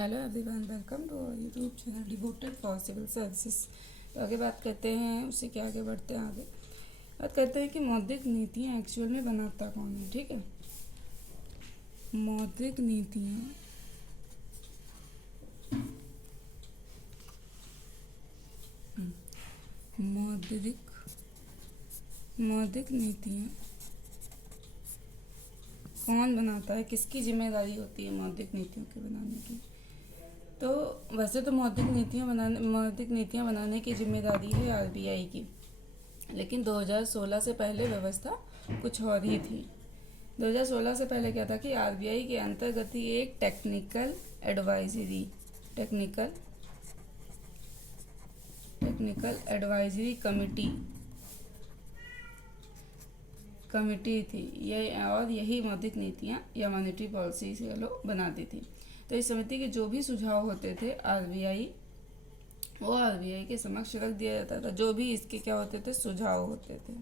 Hello everyone, welcome to our YouTube channel devoted for civil services. तो आगे बात करते हैं, उससे क्या आगे बढ़ते हैं। आगे बात करते हैं कि मौद्रिक नीतियाँ एक्चुअल में बनाता कौन है। ठीक है, मौद्रिक नीतियाँ मौद्रिक नीतियाँ कौन बनाता है, किसकी जिम्मेदारी होती है मौद्रिक नीतियों के बनाने की। तो वैसे तो मौद्रिक नीतियाँ बनाने की जिम्मेदारी है आरबीआई की, लेकिन 2016 से पहले व्यवस्था कुछ और ही थी। 2016 से पहले क्या था कि आरबीआई के अंतर्गत ही एक टेक्निकल एडवाइजरी कमिटी थी ये, और यही मौद्रिक नीतियाँ या मॉनेटरी पॉलिसी से लोग बनाती थी। तो इस समिति के जो भी सुझाव होते थे आरबीआई के समक्ष रख दिया जाता था। जो भी इसके क्या होते थे, सुझाव होते थे,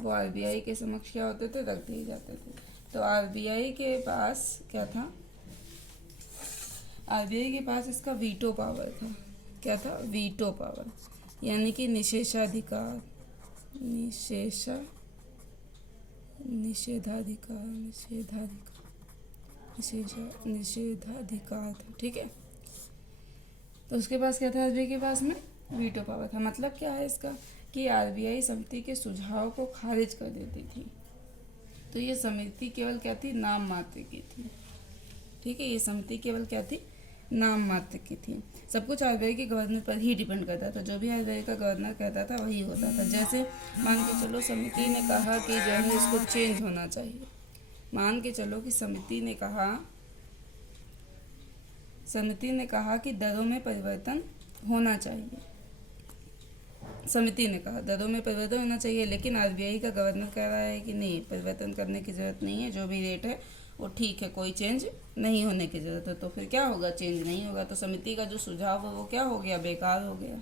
वो आरबीआई के समक्ष क्या होते थे, रख दिए जाते थे। तो आरबीआई के पास क्या था, आरबीआई के पास इसका वीटो पावर था। क्या था? वीटो पावर, यानी कि निषेधाधिकार था। ठीक है, तो उसके पास क्या था, आरबीआई के पास में वीटो पावर था। मतलब क्या है इसका, कि आरबीआई समिति के सुझाव को खारिज कर देती थी। तो ये समिति केवल क्या थी, नाम मात्र की थी। ठीक है, ये समिति केवल क्या थी, नाम मात्र की थी। सब कुछ आरबीआई के गवर्नर पर ही डिपेंड करता था। जो भी आरबीआई का गवर्नर कहता था वही होता था। जैसे मान के चलो समिति ने कहा कि जो है इसको चेंज होना चाहिए। मान के चलो कि समिति ने कहा कि दरों में परिवर्तन होना चाहिए। समिति ने कहा दरों में परिवर्तन होना चाहिए, लेकिन आरबीआई का गवर्नर कह रहा है कि नहीं, परिवर्तन करने की ज़रूरत नहीं है, जो भी रेट है वो ठीक है, कोई चेंज नहीं होने की ज़रूरत है। तो फिर क्या होगा, चेंज नहीं होगा। तो समिति का जो सुझाव है वो क्या हो गया, बेकार हो गया।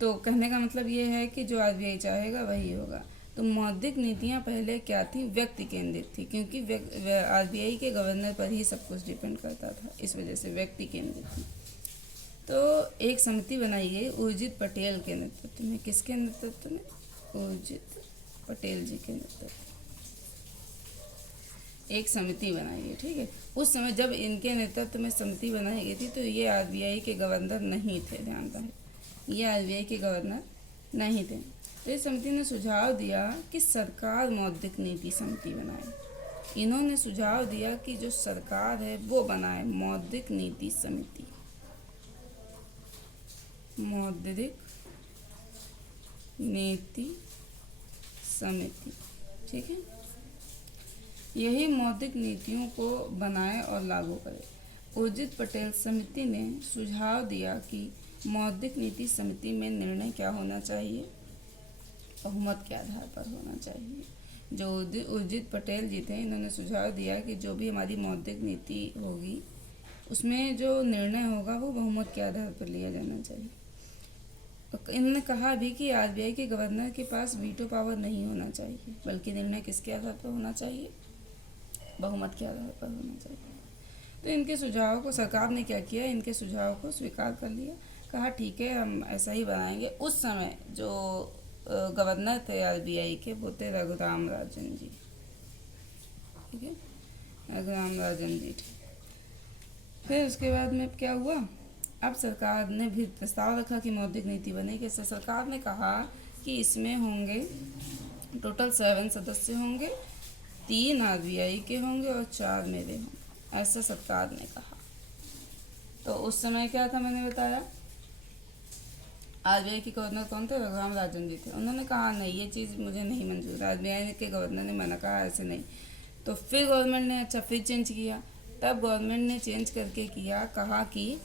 तो कहने का मतलब ये है कि जो आरबीआई चाहेगा वही होगा। तो मौद्रिक नीतियाँ पहले क्या थी, व्यक्ति केंद्रित थी, क्योंकि आरबीआई के गवर्नर पर ही सब कुछ डिपेंड करता था, इस वजह से व्यक्ति केंद्रित थी। तो एक समिति बनाई गई उर्जित पटेल के नेतृत्व में। किसके नेतृत्व में? उर्जित पटेल जी के नेतृत्व में एक समिति बनाई गई। ठीक है, उस समय जब इनके नेतृत्व में समिति बनाई गई थी तो ये आरबीआई के गवर्नर नहीं थे। ध्यान रहे, ये आरबीआई के गवर्नर नहीं थे। तो इस समिति ने सुझाव दिया कि सरकार मौद्रिक नीति समिति बनाए। इन्होंने सुझाव दिया कि जो सरकार है वो बनाए मौद्रिक नीति समिति। ठीक है, यही मौद्रिक नीतियों को बनाए और लागू करे। उर्जित पटेल समिति ने सुझाव दिया कि मौद्रिक नीति समिति में निर्णय क्या होना चाहिए, बहुमत के आधार पर होना चाहिए। जो उर्जित पटेल जी थे, इन्होंने सुझाव दिया कि जो भी हमारी मौद्रिक नीति होगी उसमें जो निर्णय होगा वो बहुमत के आधार पर लिया जाना चाहिए। इन्होंने कहा भी कि आरबीआई के गवर्नर के पास वीटो पावर नहीं होना चाहिए, बल्कि निर्णय किसके आधार पर होना चाहिए, बहुमत के आधार पर होना चाहिए। तो इनके सुझाव को सरकार ने क्या किया, इनके सुझाव को स्वीकार कर लिया। कहा ठीक है, हम ऐसा ही बनाएंगे। उस समय जो गवर्नर थे आरबीआई के, वो थे रघुराम राजन जी। ठीक है, रघुराम राजन जी थे। फिर उसके बाद में क्या हुआ, अब सरकार ने भी प्रस्ताव रखा कि मौद्रिक नीति बनेगी। सरकार ने कहा कि इसमें होंगे टोटल 7 सदस्य होंगे, 3 आरबीआई के होंगे और 4 मेरे होंगे, ऐसा सरकार ने कहा। तो उस समय क्या था, मैंने बताया आरबीआई के गवर्नर कौन थे, रघुराम राजन जी थे। उन्होंने कहा नहीं, ये चीज़ मुझे नहीं मंजूर। आरबीआई के गवर्नर ने मना कहा ऐसे नहीं। तो फिर गवर्नमेंट ने फिर चेंज किया। तब गवर्नमेंट ने चेंज करके किया, कहा कि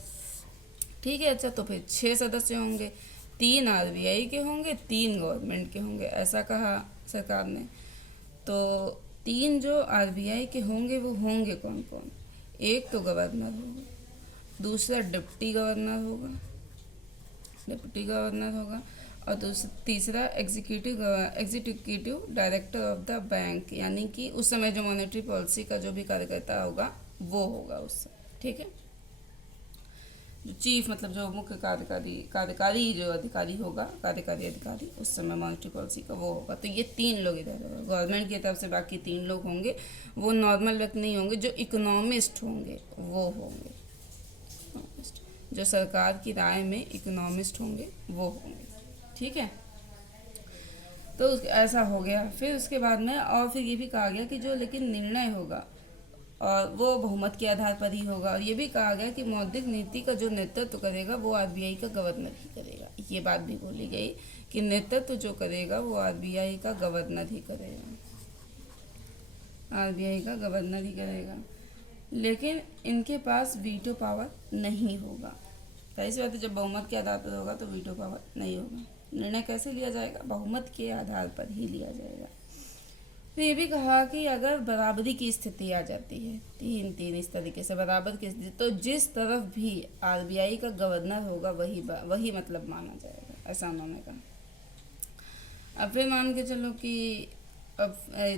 ठीक है, अच्छा तो फिर 6 सदस्य होंगे, 3 आरबीआई के होंगे, 3 गवर्नमेंट के होंगे, ऐसा कहा सरकार ने। तो 3 जो आरबीआई के होंगे वो होंगे कौन कौन, एक तो गवर्नर होगा, दूसरा डिप्टी गवर्नर होगा और तीसरा executive director of the bank, यानी कि उस समय जो मॉनेटरी पॉलिसी का जो भी कार्यकर्ता होगा वो होगा उस समय। ठीक है। जो चीफ मतलब जो मुख्य कार्यकारी जो अधिकारी होगा, कार्यकारी अधिकारी उस समय मॉनेटरी पॉलिसी का वो होगा। तो ये 3 लोग इधर होगा गवर्नमेंट की तरफ से, बाकी 3 लोग होंगे वो नॉर्मल व्यक्ति नहीं होंगे, जो इकोनॉमिस्ट होंगे वो होंगे। जो सरकार की राय में इकोनॉमिस्ट होंगे वो होंगे, ठीक है। तो ऐसा हो गया। फिर उसके बाद में और फिर ये भी कहा गया कि जो लेकिन निर्णय होगा और वो बहुमत के आधार पर ही होगा। और ये भी कहा गया कि मौद्रिक नीति का जो नेतृत्व करेगा वो आरबीआई का गवर्नर ही करेगा। ये बात भी बोली गई कि नेतृत्व जो करेगा वो आरबीआई का गवर्नर ही करेगा, आरबीआई का गवर्नर ही करेगा। लेकिन इनके पास वीटो पावर नहीं होगा। जाहिर सी बात है, जब बहुमत के आधार पर होगा तो वीटो पावर नहीं होगा। निर्णय कैसे लिया जाएगा? बहुमत के आधार पर ही लिया जाएगा। तो ये भी कहा कि अगर बराबरी की स्थिति आ जाती है, तीन इस तरीके से बराबर की स्थिति, तो जिस तरफ भी आरबीआई का गवर्नर होगा वही मतलब माना जाएगा, ऐसा उन्होंने कहा। अब फिर मान के चलो कि अब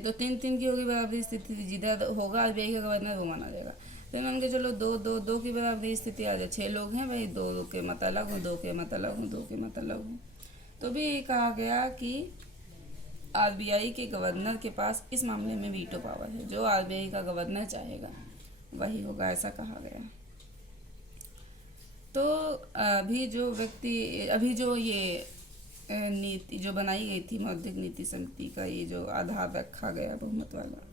तो 3-3 की होगी बराबरी स्थिति, जिधर होगा आरबीआई का गवर्नर वो माना जाएगा। फिर मान के चलो 2-2 की बराबरी स्थिति आ जाए, 6 लोग हैं भाई, 2 के मत अलग हो, 2 के मत अलग हो, 2 के मत अलग हो। तो भी कहा गया कि आरबीआई के गवर्नर के पास इस मामले में वीटो पावर है, जो आरबीआई का गवर्नर चाहेगा वही होगा, ऐसा कहा गया। तो अभी जो ये नीति जो बनाई गई थी मौद्रिक नीति समिति का, ये जो आधार रखा गया बहुमत वाला,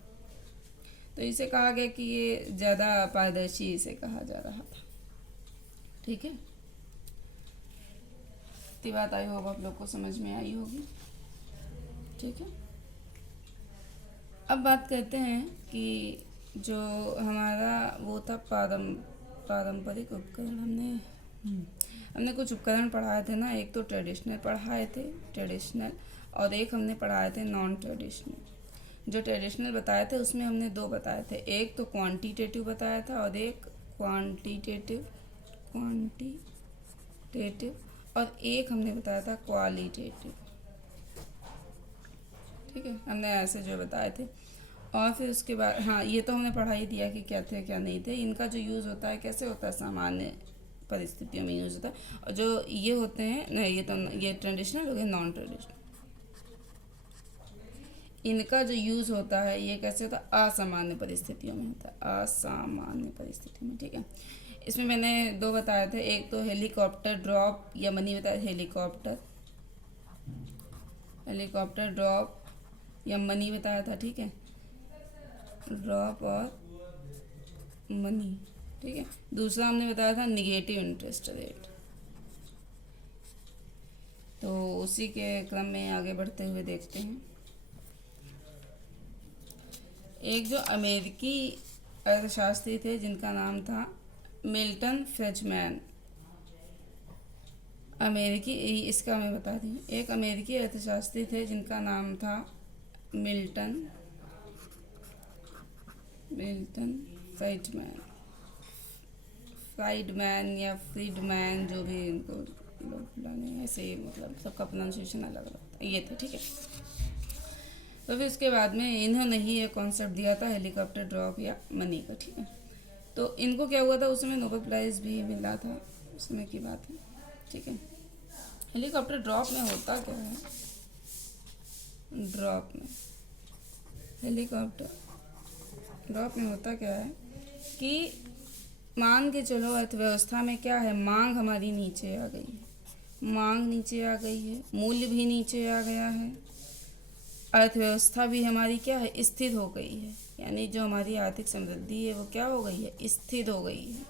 तो इसे कहा गया कि ये ज़्यादा पारदर्शी इसे कहा जा रहा था, ठीक है। इतनी बात आई होगा आप लोग को समझ में आई होगी, ठीक है। अब बात करते हैं कि जो हमारा वो था पारंपरिक उपकरण, हमने कुछ उपकरण पढ़ाए थे ना। एक तो ट्रेडिशनल पढ़ाए थे, ट्रेडिशनल, और एक हमने पढ़ाए थे नॉन ट्रेडिशनल। जो ट्रेडिशनल बताए थे उसमें हमने 2 बताए थे, एक तो क्वांटिटेटिव बताया था और एक क्वांटिटेटिव, और एक हमने बताया था क्वालिटेटिव, ठीक है। हमने ऐसे जो बताए थे। और फिर उसके बाद हाँ, ये तो हमने पढ़ा ही दिया कि क्या थे क्या नहीं थे। इनका जो यूज़ होता है कैसे होता है, सामान्य परिस्थितियों में यूज़ होता है। और जो ये होते हैं नहीं, ये ट्रेडिशनल हो गया, नॉन ट्रेडिशनल। इनका जो यूज़ होता है ये कैसे होता है, असामान्य परिस्थितियों में होता है, असामान्य परिस्थितियों में, ठीक है। इसमें मैंने 2 बताए थे, एक तो हेलीकॉप्टर ड्रॉप या मनी बताया, हेलीकॉप्टर ड्रॉप या मनी बताया था, ठीक है, ड्रॉप और मनी, ठीक है। दूसरा हमने बताया था निगेटिव इंटरेस्ट रेट। तो उसी के क्रम में आगे बढ़ते हुए देखते हैं। एक जो अमेरिकी अर्थशास्त्री थे जिनका नाम था मिल्टन फ्रिजमैन, इसका मैं बता दी। एक अमेरिकी अर्थशास्त्री थे जिनका नाम था मिल्टन फ्राइडमैन या फ्रीडमैन, जो भी इनको लोग बुलाने, ऐसे मतलब सबका प्रोनाउंसिएशन अलग अलग था, ये थे, ठीक है। तो फिर उसके बाद में इन्होंने ही ये कॉन्सेप्ट दिया था हेलीकॉप्टर ड्रॉप या मनी का, ठीक है। तो इनको क्या हुआ था, उस समय नोबेल प्राइज़ भी मिला था, उस समय की बात है, ठीक है। हेलीकॉप्टर ड्रॉप में होता क्या है, हेलीकॉप्टर ड्रॉप में होता क्या है कि मान के चलो अर्थव्यवस्था में क्या है, मांग हमारी नीचे आ गई है, मूल्य भी नीचे आ गया है, अर्थव्यवस्था भी हमारी क्या है, स्थिर हो गई है। यानी जो हमारी आर्थिक समृद्धि है वो क्या हो गई है, स्थिर हो गई है।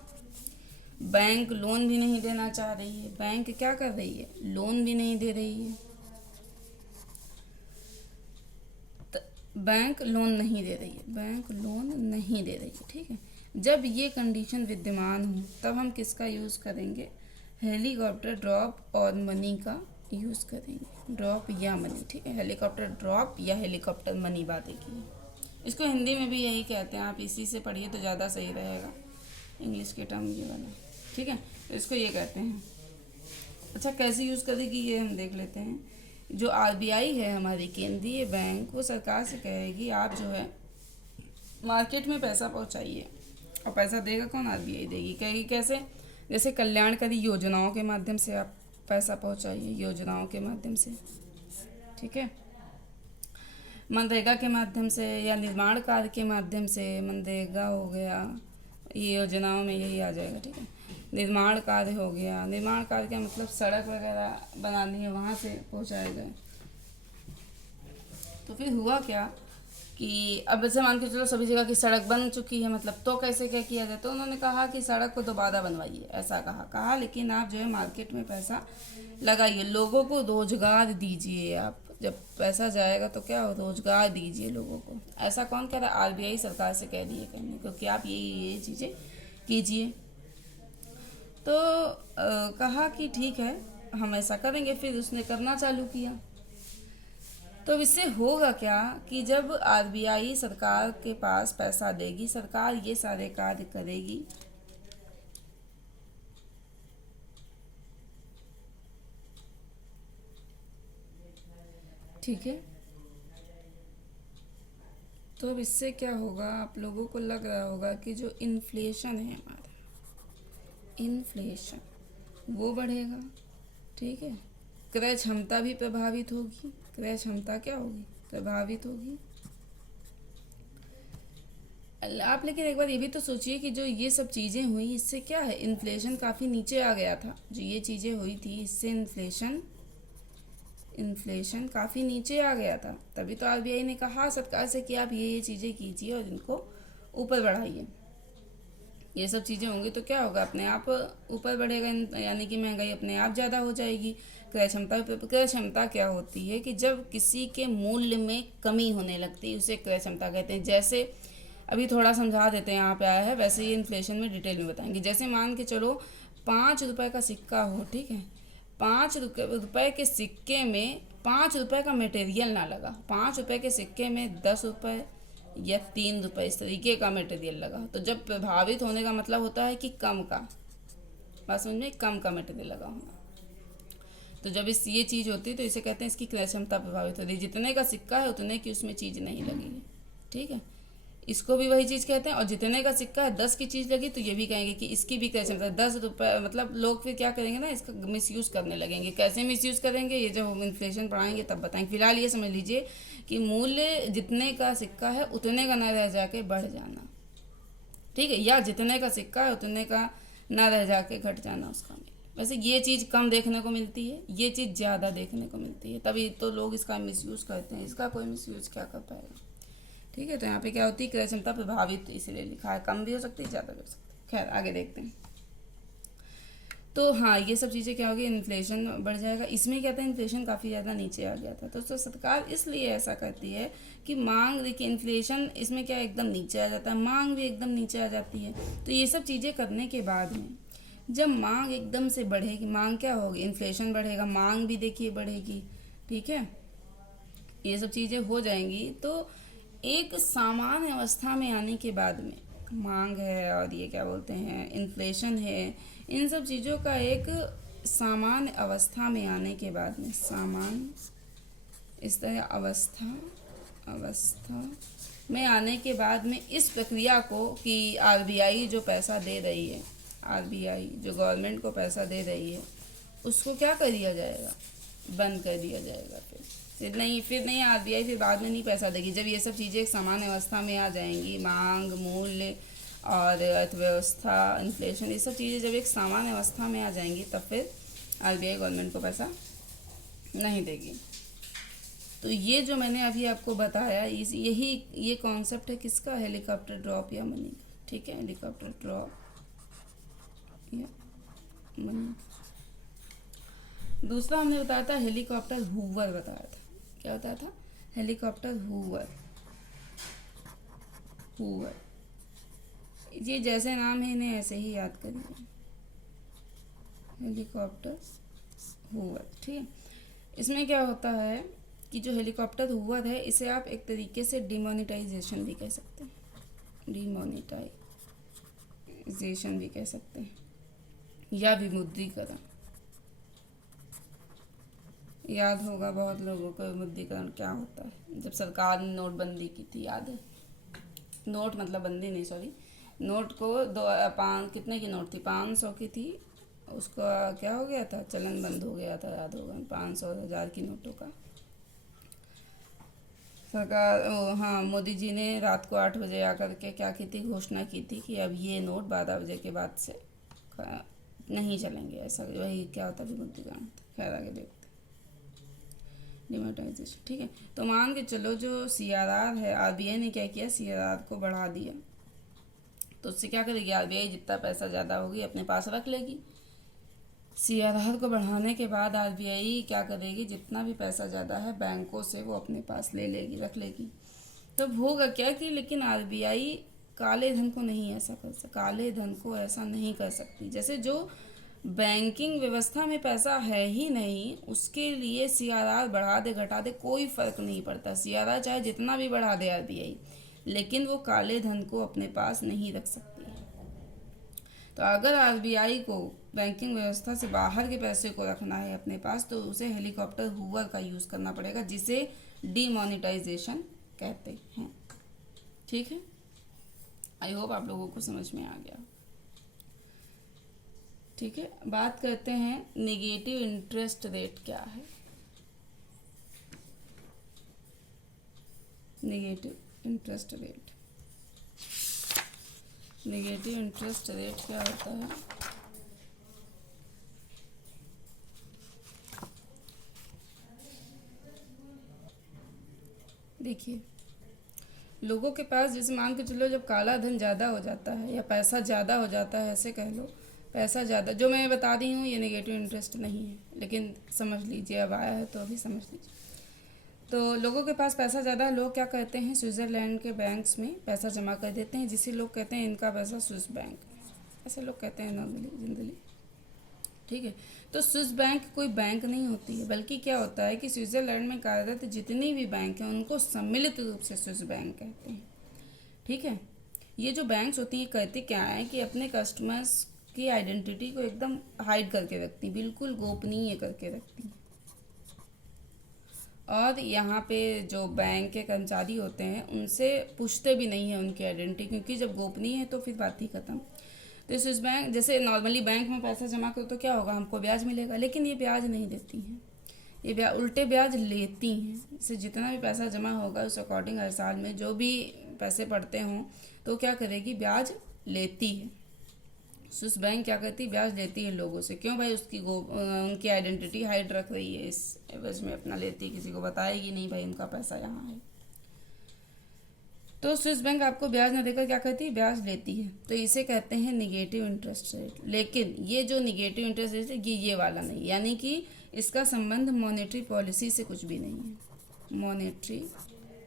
बैंक लोन भी नहीं देना चाह रही है, बैंक क्या कर रही है, लोन भी नहीं दे रही है, बैंक लोन नहीं दे रही है, ठीक है। जब ये कंडीशन विद्यमान हो तब हम किसका यूज़ करेंगे, हेलीकॉप्टर ड्रॉप और मनी का यूज़ करेंगे, ड्रॉप या मनी, ठीक है। हेलीकॉप्टर ड्रॉप या हेलीकॉप्टर मनी बात एक ही है। इसको हिंदी में भी यही कहते हैं, आप इसी से पढ़िए तो ज़्यादा सही रहेगा, इंग्लिश के टर्म ये वाला, ठीक है। तो इसको ये कहते हैं। अच्छा, कैसे यूज़ करेगी ये हम देख लेते हैं। जो आरबीआई है हमारी केंद्रीय बैंक, वो सरकार से कहेगी आप जो है मार्केट में पैसा पहुंचाइए, और पैसा देगा कौन? आरबीआई देगी। कहेगी कैसे? जैसे कल्याणकारी योजनाओं के माध्यम से आप पैसा पहुंचाइए, योजनाओं के माध्यम से, ठीक है, मनरेगा के माध्यम से या निर्माण कार्य के माध्यम से। मनरेगा हो गया, ये योजनाओं में यही आ जाएगा, ठीक है। निर्माण कार्य हो गया, निर्माण कार्य का मतलब सड़क वगैरह बनानी है, वहाँ से पहुँचाया जाए। तो फिर हुआ क्या कि अब जैसे मान के चलो सभी जगह की सड़क बन चुकी है, मतलब तो कैसे क्या किया जाए? तो उन्होंने कहा कि सड़क को दोबारा बनवाइए, ऐसा कहा लेकिन आप जो है मार्केट में पैसा लगाइए, लोगों को रोजगार दीजिए। आप जब पैसा जाएगा तो क्या हो? रोजगार दीजिए लोगों को। ऐसा कौन कह रहा है? आरबीआई सरकार से कह रही है करने, क्योंकि आप ये चीज़ें कीजिए। तो कहा कि ठीक है हम ऐसा करेंगे। फिर उसने करना चालू किया। तो इससे होगा क्या कि जब आरबीआई सरकार के पास पैसा देगी, सरकार ये सारे कार्य करेगी, ठीक है। तो अब इससे क्या होगा? आप लोगों को लग रहा होगा कि जो इन्फ्लेशन है हमारा, इन्फ्लेशन वो बढ़ेगा, ठीक है। क्रय क्षमता भी प्रभावित होगी। क्रय क्षमता क्या होगी? प्रभावित होगी। आप लेकिन एक बार ये भी तो सोचिए कि जो ये सब चीज़ें हुई, इससे क्या है? इन्फ्लेशन काफ़ी नीचे आ गया था। जो ये चीज़ें हुई थी, इससे इन्फ्लेशन काफ़ी नीचे आ गया था। तभी तो आरबीआई ने कहा सरकार से कि आप ये चीज़ें कीजिए और इनको ऊपर बढ़ाइए। ये सब चीज़ें होंगी तो क्या होगा? अपने आप ऊपर बढ़ेगा, यानी कि महंगाई अपने आप ज़्यादा हो जाएगी। क्रय क्षमता क्या होती है कि जब किसी के मूल्य में कमी होने लगती है, उसे क्रय क्षमता कहते हैं। जैसे अभी थोड़ा समझा देते हैं, यहाँ पे आया है, वैसे ये इन्फ्लेशन में डिटेल में बताएंगे। जैसे मान के चलो 5 रुपए का सिक्का हो, ठीक है। 5 रुपए के सिक्के में 5 रुपए का मटेरियल ना लगा, 5 रुपए के सिक्के में 10 रुपए या 3 रुपए इस तरीके का मटेरियल लगा। तो जब प्रभावित होने का मतलब होता है कि कम का, बात समझ में, कम का मटेरियल लगा होगा। तो जब ये चीज़ होती है तो इसे कहते हैं इसकी क्रय क्षमता प्रभावित होती है। जितने का सिक्का है उतने की उसमें चीज़ नहीं लगेगी, ठीक है। इसको भी वही चीज़ कहते हैं। और जितने का सिक्का है 10 की चीज़ लगी तो ये भी कहेंगे कि इसकी भी क्रय क्षमता 10 रुपये। मतलब लोग फिर क्या करेंगे ना, इसका मिसयूज़ करने लगेंगे। कैसे मिसयूज़ करेंगे ये जब हम इन्फ्लेशन पढ़ाएंगे तब बताएंगे। फिलहाल ये समझ लीजिए कि मूल्य जितने का सिक्का है उतने का ना रह जाके बढ़ जाना, ठीक है, या जितने का सिक्का है उतने का ना रह जाके घट जाना उसका मूल्य। वैसे ये चीज़ कम देखने को मिलती है, ये चीज़ ज़्यादा देखने को मिलती है, तभी तो लोग इसका मिसयूज़ करते हैं। इसका कोई मिसयूज़ क्या कर पाएगा, ठीक है। तो यहाँ पे क्या होती है? क्रय क्षमता प्रभावित इसलिए लिखा है, कम भी हो सकती है, ज़्यादा भी हो सकती है। खैर आगे देखते हैं। तो हाँ, ये सब चीज़ें क्या होगी? इन्फ्लेशन बढ़ जाएगा। इसमें क्या था? इन्फ्लेशन काफ़ी ज़्यादा नीचे आ गया था। तो सरकार इसलिए ऐसा करती है कि मांग, देखिए इन्फ्लेशन इसमें क्या एकदम नीचे आ जाता है, मांग भी एकदम नीचे आ जाती है। तो ये सब चीज़ें करने के बाद में जब मांग एकदम से बढ़ेगी, मांग क्या होगी? इन्फ्लेशन बढ़ेगा, मांग भी देखिए बढ़ेगी, ठीक है। ये सब चीज़ें हो जाएंगी तो एक सामान्य अवस्था में आने के बाद में, मांग है और ये क्या बोलते हैं, इन्फ्लेशन है, इन सब चीज़ों का एक सामान्य अवस्था में आने के बाद में, सामान्य इस तरह अवस्था में आने के बाद में इस प्रक्रिया को कि आरबीआई जो पैसा दे रही है, आरबीआई जो गवर्नमेंट को पैसा दे रही है, उसको क्या कर दिया जाएगा? बंद कर दिया जाएगा। फिर नहीं आरबीआई फिर बाद में नहीं पैसा देगी। जब ये सब चीज़ें एक सामान्य अवस्था में आ जाएंगी, मांग, मूल्य और अर्थव्यवस्था, इन्फ्लेशन, ये सब चीज़ें जब एक सामान्य अवस्था में आ जाएंगी तब फिर आरबीआई गवर्नमेंट को पैसा नहीं देगी। तो ये जो मैंने अभी आपको बताया, ये कॉन्सेप्ट है किसका? हेलीकॉप्टर ड्रॉप या मनी, ठीक है, हेलीकॉप्टर ड्रॉप या मनी। दूसरा हमने बताया था हेलीकॉप्टर हूवर, बताया था। क्या बताया था? Helicopter Hoover. ये जैसे नाम है इन्हें ऐसे ही याद करिए, हेलीकॉप्टर हूवर, ठीक है। इसमें क्या होता है कि जो हेलीकॉप्टर हूवर है इसे आप एक तरीके से डिमोनेटाइजेशन भी कह सकते हैं, डिमोनेटाइजेशन भी कह सकते हैं, या विमुद्रीकरण। याद होगा बहुत लोगों को विमुद्रीकरण क्या होता है। जब सरकार ने नोटबंदी की थी, याद है? नोट मतलब बंदी नहीं, सॉरी, नोट को दो पाँच कितने की नोट थी, 500 की थी, उसका क्या हो गया था, चलन बंद हो गया था, याद होगा, 500 1000 की नोटों का। सरकार हाँ, मोदी जी ने रात को 8 बजे आकर के क्या की थी, घोषणा की थी कि अब ये नोट 12 बजे के बाद से नहीं चलेंगे, ऐसा वही क्या होता है विमुद्रीकरण, खैर आगे देखते हैं। डिमोनेटाइजेशन, ठीक है। तो मान के चलो जो सीआरआर है, आरबीआई ने क्या किया, सीआरआर को बढ़ा दिया, तो उससे क्या करेगी आरबीआई, जितना पैसा ज़्यादा होगी अपने पास रख लेगी। सीआरआर को बढ़ाने के बाद आरबीआई क्या करेगी, जितना भी पैसा ज़्यादा है बैंकों से वो अपने पास ले लेगी, रख लेगी। तब होगा क्या कि लेकिन आरबीआई काले धन को नहीं ऐसा कर सकती, काले धन को ऐसा नहीं कर सकती। जैसे जो बैंकिंग व्यवस्था में पैसा है ही नहीं, उसके लिए सीआरआर बढ़ा दे घटा दे कोई फर्क नहीं पड़ता। सीआरआर चाहे जितना भी बढ़ा दे आरबीआई, लेकिन वो काले धन को अपने पास नहीं रख सकती। तो अगर आरबीआई को बैंकिंग व्यवस्था से बाहर के पैसे को रखना है अपने पास, तो उसे हेलीकॉप्टर हूवर का यूज़ करना पड़ेगा, जिसे डीमोनेटाइजेशन कहते हैं। ठीक है, आई होप आप लोगों को समझ में आ गया। ठीक है, बात करते हैं नेगेटिव इंटरेस्ट रेट क्या है। Negative interest rate, negative interest rate क्या होता है, देखिए लोगों के पास, जैसे मान के चलो जब काला धन ज़्यादा हो जाता है या पैसा ज़्यादा हो जाता है, ऐसे कह लो, पैसा ज़्यादा, जो मैं बता रही हूँ ये नेगेटिव इंटरेस्ट नहीं है, लेकिन समझ लीजिए, अब आया है तो अभी समझ लीजिए। तो लोगों के पास पैसा ज़्यादा है, लोग क्या करते हैं, स्विट्ज़रलैंड के बैंक्स में पैसा जमा कर देते हैं, जिसे लोग कहते हैं इनका पैसा स्विस बैंक, ऐसे लोग कहते हैं नॉर्मली जनरली। ठीक है, तो स्विस बैंक कोई बैंक नहीं होती है, बल्कि क्या होता है कि स्विट्ज़रलैंड में कार्यरत जितनी भी बैंक हैं उनको सम्मिलित रूप से स्विस बैंक कहते हैं। ठीक है, ये जो बैंक्स होती हैं करती क्या है कि अपने कस्टमर्स की आइडेंटिटी को एकदम हाइड करके रखती, बिल्कुल गोपनीय करके रखती। और यहाँ पे जो बैंक के कर्मचारी होते हैं उनसे पूछते भी नहीं है उनकी आइडेंटिटी, क्योंकि जब गोपनीय है तो फिर बात ही खत्म। तो स्विस बैंक, जैसे नॉर्मली बैंक में पैसा जमा करो तो क्या होगा, हमको ब्याज मिलेगा, लेकिन ये ब्याज नहीं देती हैं, ये उल्टे ब्याज लेती हैं। इससे जितना भी पैसा जमा होगा उस अकॉर्डिंग हर साल में जो भी पैसे पड़ते हों तो क्या करेगी, ब्याज लेती है। स्विस बैंक क्या करती है, ब्याज लेती है लोगों से। क्यों भाई, उसकी उनकी आइडेंटिटी हाइड रख रही है, इस एवज में अपना लेती है, किसी को बताएगी नहीं भाई उनका पैसा यहाँ है। तो स्विस बैंक आपको ब्याज न देकर क्या करती है, ब्याज लेती है, तो इसे कहते हैं निगेटिव इंटरेस्ट रेट। लेकिन ये जो निगेटिव इंटरेस्ट रेट है ये वाला नहीं, यानी कि इसका संबंध मॉनेटरी पॉलिसी से कुछ भी नहीं है। मॉनेटरी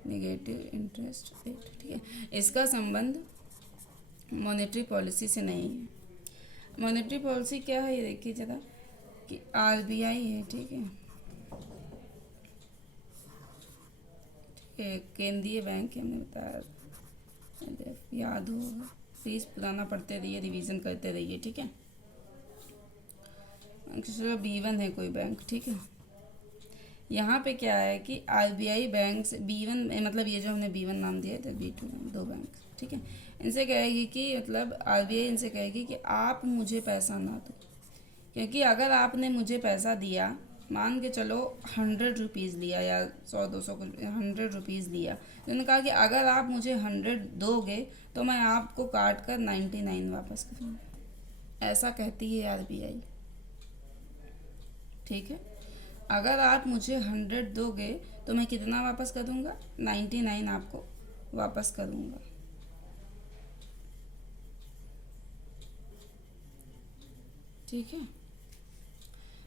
निगेटिव इंटरेस्ट रेट, ठीक है, इसका संबंध मॉनेटरी पॉलिसी से नहीं है। मॉनेटरी पॉलिसी क्या है ये देखिए जरा, कि आरबीआई है, ठीक है, केंद्रीय बैंक है, हमने बताया, याद होगा, प्लीज़ पुराना पढ़ते रहिए, रिवीजन करते रहिए, ठीक है। चलो B1 है कोई बैंक, ठीक है। यहाँ पे क्या है कि आरबीआई बैंक से B1 मतलब ये जो हमने B1 नाम दिया था, B2 दो बैंक, ठीक है, इनसे कहेगी कि मतलब आरबीआई इनसे कहेगी कि आप मुझे पैसा ना दो, क्योंकि अगर आपने मुझे पैसा दिया, मान के चलो 100 रुपीज़ लिया या 100-200 कुछ, 100 रुपीज़ लिया, तो उन्होंने कहा कि अगर आप मुझे 100 दोगे तो मैं आपको काट कर 99 वापस करूँगा, ऐसा कहती है आरबीआई। ठीक है, अगर आप मुझे 100 दोगे तो मैं कितना वापस करूँगा, 99 आपको वापस करूँगा। ठीक है,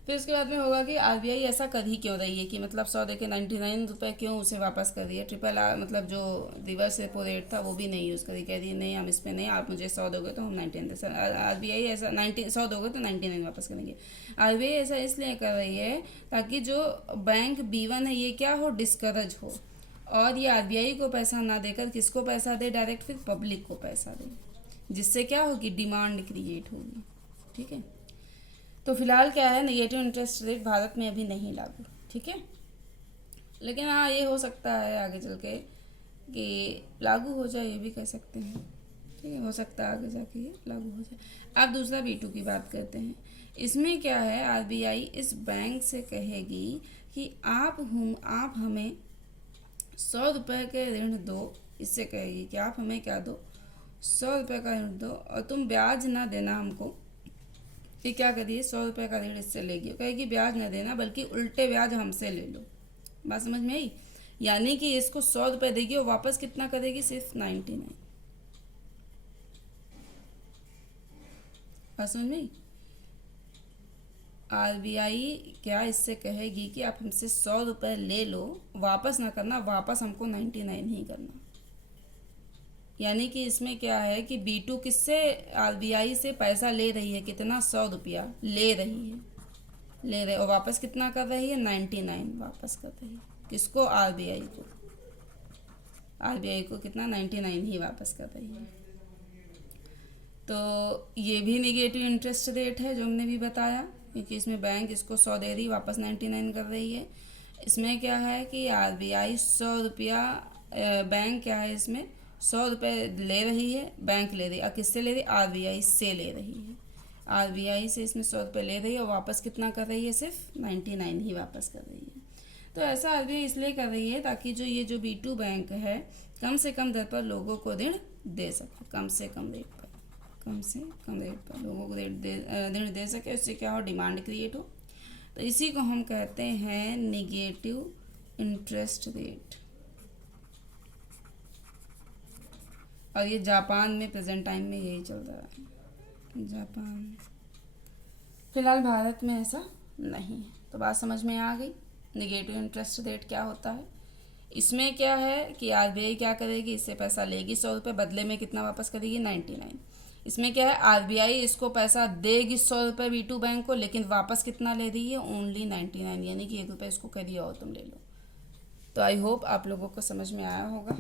फिर उसके बाद में होगा कि आरबीआई ऐसा कर ही क्यों रही है कि मतलब 100 देके 99 रुपये क्यों उसे वापस कर रही है। ट्रिपल आर मतलब जो रिवर्स रेपो रेट था वो भी नहीं यूज़ करी, कह रही है नहीं हम इस पर नहीं, आप मुझे 100 दोगे तो हम 99 दे, आरबीआई ऐसा 100 दोगे तो 99 वापस करेंगे। आरबीआई ऐसा इसलिए कर रही है ताकि जो बैंक B1 है ये क्या हो, डिस्करेज हो, और ये आरबीआई को पैसा ना देकर किसको पैसा दे, डायरेक्ट फिर पब्लिक को पैसा दे, जिससे क्या होगी, डिमांड क्रिएट होगी। ठीक है, तो फिलहाल क्या है, नेगेटिव इंटरेस्ट रेट भारत में अभी नहीं लागू, ठीक है, लेकिन हाँ ये हो सकता है आगे चल के कि लागू हो जाए, ये भी कह सकते हैं। ठीक है, हो सकता है आगे जाके ये लागू हो जाए। अब दूसरा B2 की बात करते हैं। इसमें क्या है, RBI इस बैंक से कहेगी कि आप हमें 100 रुपये के ऋण दो। इससे कहेगी कि आप हमें क्या दो, 100 रुपये का ऋण दो और तुम ब्याज ना देना हमको। ये क्या करिए, 100 रुपये का ऋण इससे लेगी, कहेगी ब्याज ना देना बल्कि उल्टे ब्याज हमसे ले लो। बात समझ में आई? यानी कि इसको 100 रुपये देगी और वापस कितना करेगी, सिर्फ 99। बात समझ में आई? RBI क्या इससे कहेगी कि आप हमसे 100 रुपये ले लो, वापस ना करना, वापस हमको 99 ही करना। यानी कि इसमें क्या है कि B2 किससे, RBI से पैसा ले रही है, कितना, 100 रुपया ले रही है और वापस कितना कर रही है, 99 वापस कर रही है। किसको, RBI को। RBI को कितना, 99 ही वापस कर रही है। तो ये भी निगेटिव इंटरेस्ट रेट है जो हमने भी बताया, क्योंकि इसमें बैंक इसको 100 दे रही, वापस 99 कर रही है। इसमें क्या है कि RBI 100 रुपया, बैंक क्या है इसमें 100 रुपये ले रही है, बैंक ले रही है। किससे ले रही है, RBI से ले रही है। RBI से इसमें 100 रुपये ले रही है और वापस कितना कर रही है, सिर्फ 99 ही वापस कर रही है। तो ऐसा RBI इसलिए कर रही है ताकि ये जो B2 बैंक है कम से कम दर पर लोगों को ऋण दे सके, कम से कम रेट पर लोगों को ऋण दे सके। उससे क्या हो, डिमांड क्रिएट हो। तो इसी को हम कहते हैं निगेटिव इंटरेस्ट रेट। और ये जापान में प्रेजेंट टाइम में यही चल रहा है, जापान। फिलहाल भारत में ऐसा नहीं है। तो बात समझ में आ गई, निगेटिव इंटरेस्ट रेट क्या होता है। इसमें क्या है कि RBI क्या करेगी, इससे पैसा लेगी 100 रुपये, बदले में कितना वापस करेगी, 99। इसमें क्या है, RBI इसको पैसा देगी 100 रुपये B2 बैंक को, लेकिन वापस कितना ले रही है, ओनली 99, यानी कि 1 रुपये इसको कह दिया और तुम ले लो। तो आई होप आप लोगों को समझ में आया होगा।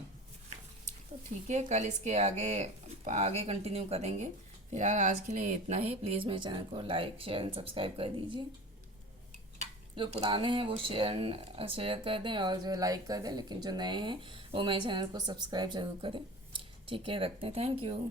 तो ठीक है, कल इसके आगे कंटिन्यू करेंगे। फिलहाल आज के लिए इतना ही। प्लीज़ मेरे चैनल को लाइक, शेयर एंड सब्सक्राइब कर दीजिए। जो पुराने हैं वो शेयर कर दें और जो लाइक कर दें, लेकिन जो नए हैं वो मेरे चैनल को सब्सक्राइब ज़रूर करें। ठीक है, रखते हैं। Thank you.